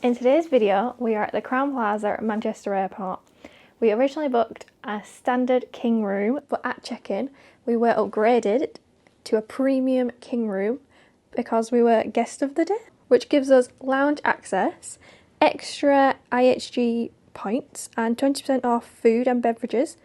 In today's video, we are at the Crowne Plaza at Manchester Airport. We originally booked a standard king room, but at check-in, we were upgraded to a premium king room because we were guest of the day, which gives us lounge access, extra IHG points, and 20% off food and beverages,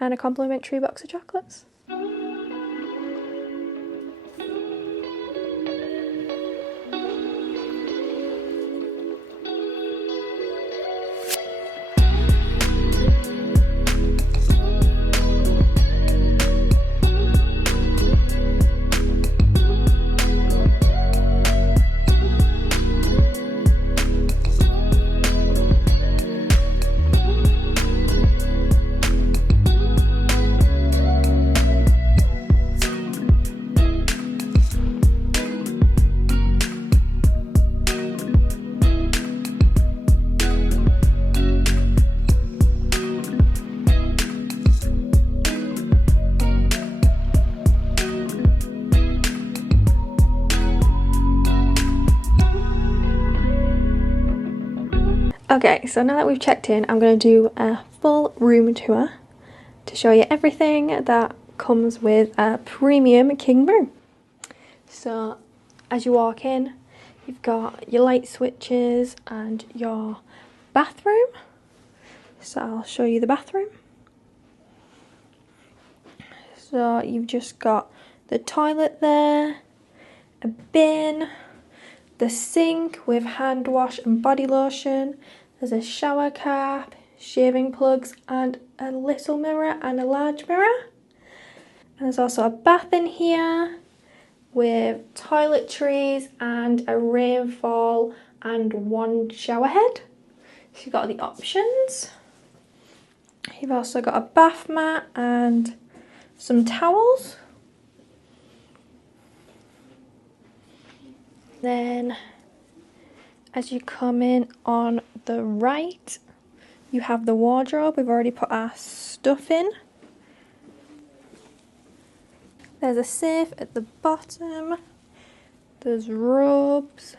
and a complimentary box of chocolates. Okay, so now that we've checked in, I'm going to do a full room tour to show you everything that comes with a premium king room. So as you walk in, you've got your light switches and your bathroom. So I'll show you the bathroom. So you've just got the toilet there, a bin, the sink with hand wash and body lotion. There's a shower cap, shaving plugs, and a little mirror and a large mirror. And there's also a bath in here with toiletries and a rainfall and one shower head. So you've got the options. You've also got a bath mat and some towels. Then as you come in on the right, you have the wardrobe. We've already put our stuff in. There's a safe at the bottom. There's robes,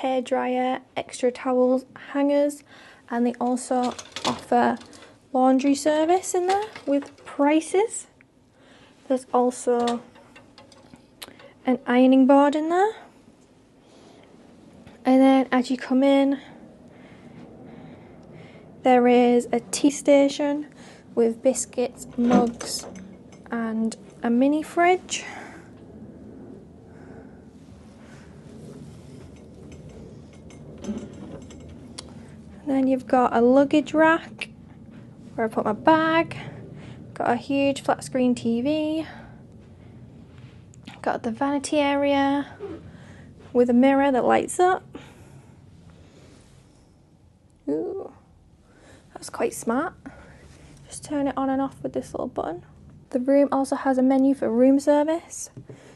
hairdryer, extra towels, hangers, and they also offer laundry service in there with prices. There's also an ironing board in there. And then as you come in, there is a tea station with biscuits, mugs, and a mini fridge. And then you've got a luggage rack where I put my bag. Got a huge flat screen TV. Got the vanity area with a mirror that lights up. Ooh, that's quite smart. Just turn it on and off with this little button. The room also has a menu for room service.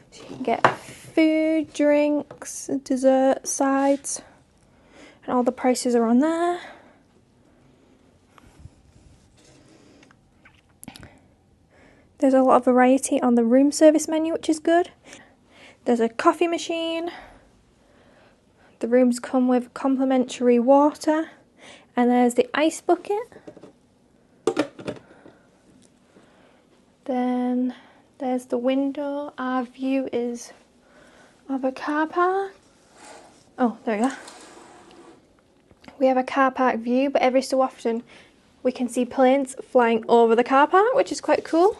So you can get food, drinks, dessert, sides, and all the prices are on there. There's a lot of variety on the room service menu, which is good. There's a coffee machine. The rooms come with complimentary water, and there's the ice bucket. Then there's the window. Our view is of a car park. Oh, there we go. We have a car park view, but every so often we can see planes flying over the car park, which is quite cool.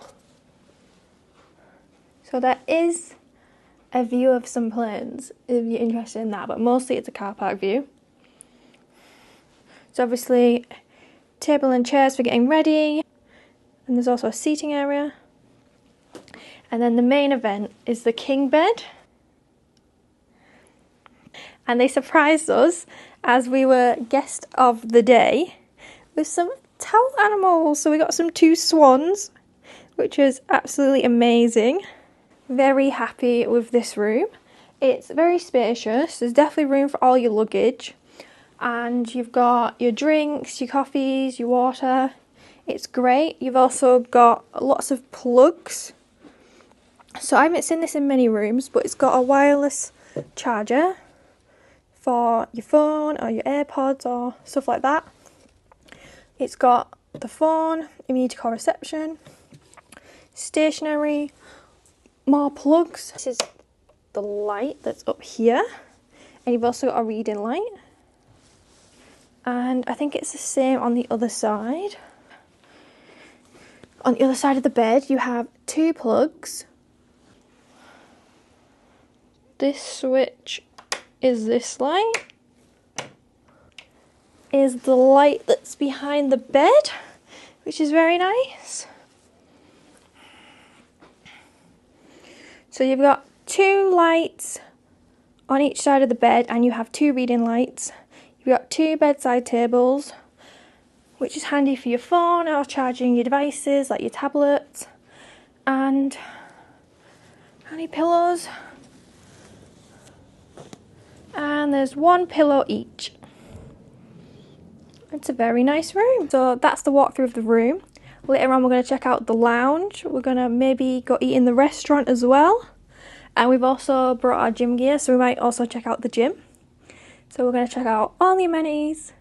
So there is a view of some planes if you're interested in that, but mostly it's a car park view. So obviously table and chairs for getting ready, and there's also a seating area. And then the main event is the king bed. And they surprised us as we were guest of the day with some towel animals. So we got some 2 swans, which was absolutely amazing. Very happy with this room. It's very spacious. There's definitely room for all your luggage. And you've got your drinks, your coffees, your water. It's great. You've also got lots of plugs. So I haven't seen this in many rooms, but it's got a wireless charger for your phone or your AirPods or stuff like that. It's got the phone, immediate call reception, stationery, more plugs. This is the light that's up here, and you've also got a reading light. And I think it's the same on the other side. On the other side of the bed, you have 2 plugs. This switch is this light. Is the light that's behind the bed, which is very nice. So you've got 2 lights on each side of the bed, and you have 2 reading lights. You've got 2 bedside tables, which is handy for your phone or charging your devices like your tablets. And how many pillows? And there's 1 pillow each. It's a very nice room. So that's the walkthrough of the room. Later on we're going to check out the lounge. We're going to maybe go eat in the restaurant as well. And we've also brought our gym gear, so we might also check out the gym. So we're going to check out all the amenities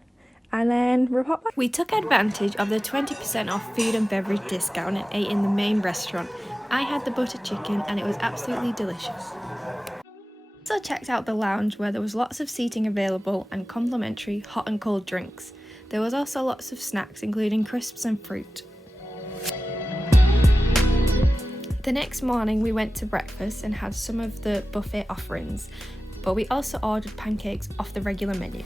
and then report back. We took advantage of the 20% off food and beverage discount and ate in the main restaurant. I had the butter chicken and it was absolutely delicious. Also checked out the lounge, where there was lots of seating available and complimentary hot and cold drinks. There was also lots of snacks, including crisps and fruit. The next morning we went to breakfast and had some of the buffet offerings, but we also ordered pancakes off the regular menu.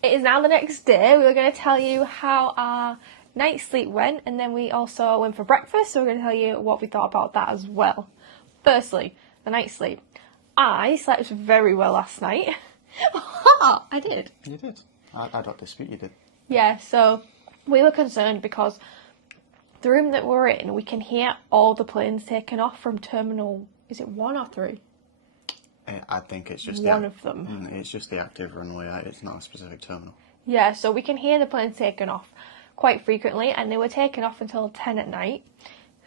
It is now the next day. We were going to tell you how our night's sleep went, and then we also went for breakfast, so we're going to tell you what we thought about that as well. Firstly, the night's sleep. I slept very well last night. I did. You did. I don't dispute you did. Yeah, so we were concerned because the room that we're in, we can hear all the planes taking off from terminal, is it 1 or 3? I think it's just one of them. It's just the active runway. It's not a specific terminal. Yeah, so we can hear the planes taking off quite frequently, and they were taking off until 10 at night.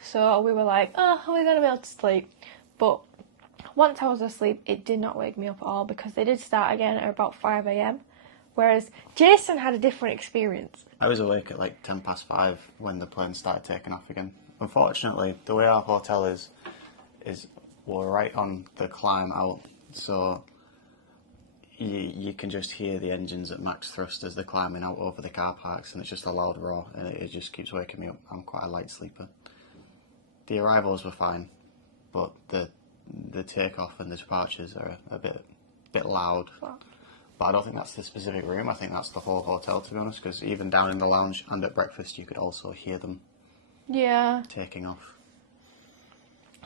So we were like, oh, are we going to be able to sleep? But once I was asleep, it did not wake me up at all because they did start again at about 5 a.m. Whereas Jason had a different experience. I was awake at like 5:10 when the planes started taking off again. Unfortunately, the way our hotel is we're right on the climb out, so you can just hear the engines at max thrust as they're climbing out over the car parks, and it's just a loud roar, and it just keeps waking me up. I'm quite a light sleeper. The arrivals were fine, but the takeoff and the departures are a bit loud. Wow. But I don't think that's the specific room. I think that's the whole hotel, to be honest, because even down in the lounge and at breakfast, you could also hear them taking off.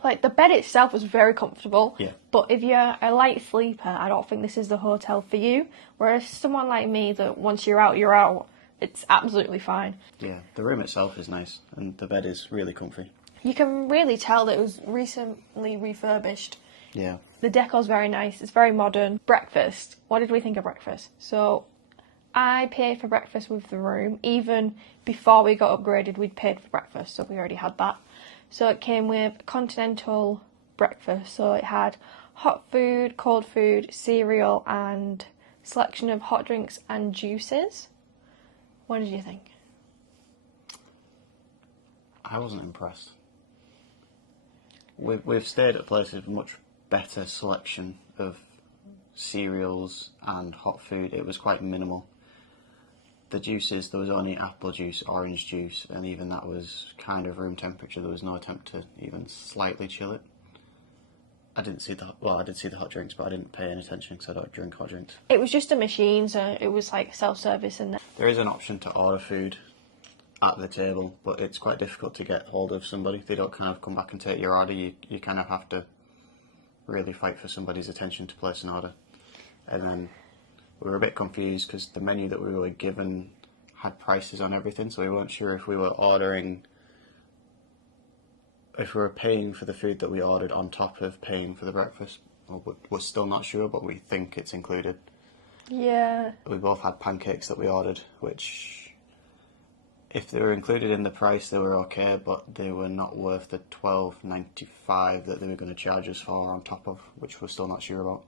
Like, the bed itself was very comfortable. Yeah. But if you're a light sleeper, I don't think this is the hotel for you. Whereas someone like me, that once you're out, it's absolutely fine. Yeah, the room itself is nice, and the bed is really comfy. You can really tell that it was recently refurbished. Yeah. The decor's very nice. It's very modern. Breakfast. What did we think of breakfast? So, I paid for breakfast with the room. Even before we got upgraded, we'd paid for breakfast, so we already had that. So it came with continental breakfast. So it had hot food, cold food, cereal, and selection of hot drinks and juices. What did you think? I wasn't impressed. We've stayed at places with much better selection of cereals and hot food. It was quite minimal. The juices, there was only apple juice, orange juice, and even that was kind of room temperature. There was no attempt to even slightly chill it. I did see the hot drinks, but I didn't pay any attention because I don't drink hot drinks. It was just a machine, so it was like self-service. And There is an option to order food at the table, but it's quite difficult to get hold of somebody. They don't kind of come back and take your order. You kind of have to really fight for somebody's attention to place an order. And then we were a bit confused because the menu that we were given had prices on everything, so we weren't sure if we were paying for the food that we ordered on top of paying for the breakfast. We're still not sure, but we think it's included. yeah, We both had pancakes that we ordered, which, if they were included in the price, they were okay, but they were not worth the $12.95 that they were going to charge us for on top of, which we're still not sure about.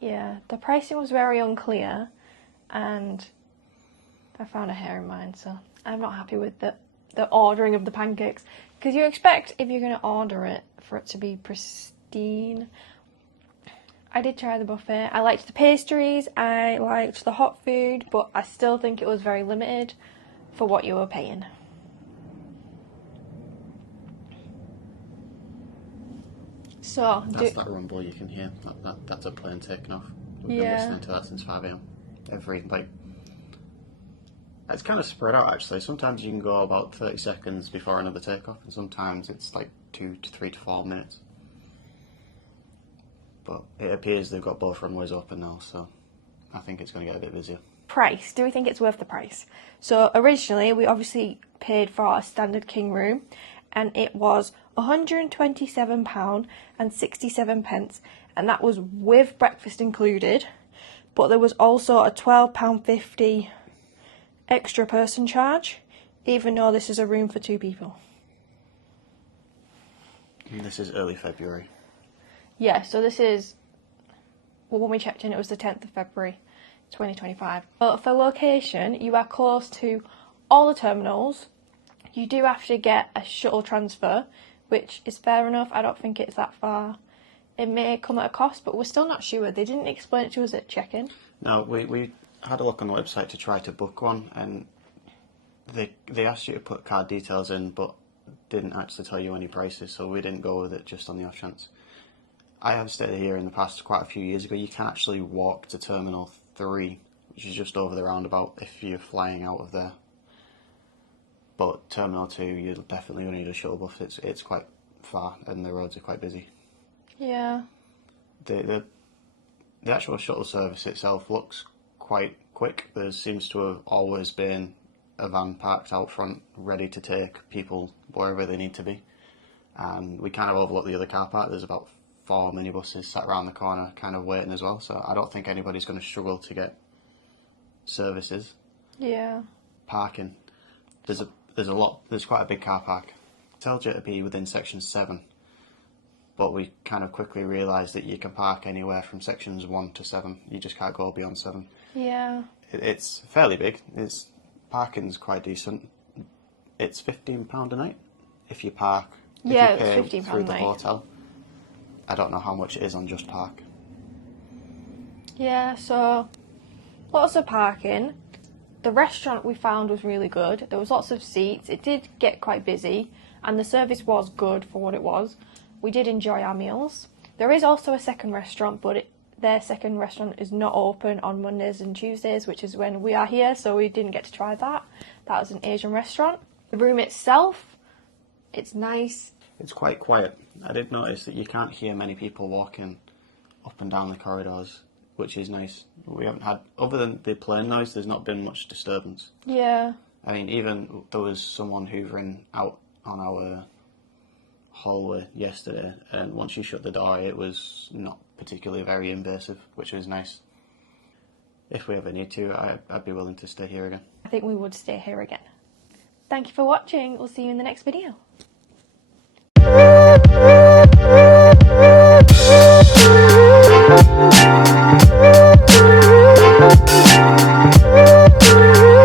yeah. The pricing was very unclear, and I found a hair in mine, so I'm not happy with the ordering of the pancakes. Because you expect, if you're going to order it, for it to be pristine. I did try the buffet. I liked the pastries, I liked the hot food, but I still think it was very limited for what you were paying. So, That's that rumble you can hear. That's a plane taking off. We've been listening to that since 5 a.m. It's kind of spread out actually. Sometimes you can go about 30 seconds before another takeoff, and sometimes it's like 2 to 3 to 4 minutes. But it appears they've got both runways open now, so I think it's going to get a bit busier. price. Do we think it's worth the price? So originally we obviously paid for a standard king room, and it was £127.67, and that was with breakfast included, but there was also a £12.50 extra person charge, even though this is a room for 2 people. And this is early February. Yeah, so this is, well, when we checked in, it was the 10th of February 2025. But for location, you are close to all the terminals. You do have to get a shuttle transfer, which is fair enough. I don't think it's that far. It may come at a cost, but we're still not sure. They didn't explain it to us at check-in. No, we had a look on the website to try to book one, and they asked you to put card details in, but didn't actually tell you any prices, so we didn't go with it just on the off chance. I have stayed here in the past quite a few years ago. You can actually walk to Terminal 3, which is just over the roundabout if you're flying out of there. But Terminal 2, you're definitely going to need a shuttle bus. It's quite far and the roads are quite busy. Yeah. The actual shuttle service itself looks quite quick. There seems to have always been a van parked out front ready to take people wherever they need to be. And we kind of overlook the other car park. There's about 4 minibuses sat around the corner kind of waiting as well. So I don't think anybody's going to struggle to get services. Yeah. Parking. There's quite a big car park told you to be within section 7, but we kind of quickly realised that you can park anywhere from sections 1 to 7. You just can't go beyond 7. Yeah. It's fairly big. Parking's quite decent. It's £15 a night if you park. Yeah, if you pay it's £15 through a the night. hotel. I don't know how much it is on Just Park. Yeah, so lots of parking. The restaurant we found was really good. There was lots of seats. It did get quite busy, and the service was good for what it was. We did enjoy our meals. There is also a second restaurant, but their second restaurant is not open on Mondays and Tuesdays, which is when we are here, so we didn't get to try that. That was an Asian restaurant. The room itself, it's nice. It's quite quiet. I did notice that you can't hear many people walking up and down the corridors, which is nice. We haven't had, other than the plane noise, there's not been much disturbance. Yeah. I mean, even there was someone hoovering out on our hallway yesterday, and once you shut the door, it was not particularly very invasive, which was nice. If we ever need to, I'd be willing to stay here again. I think we would stay here again. Thank you for watching. We'll see you in the next video.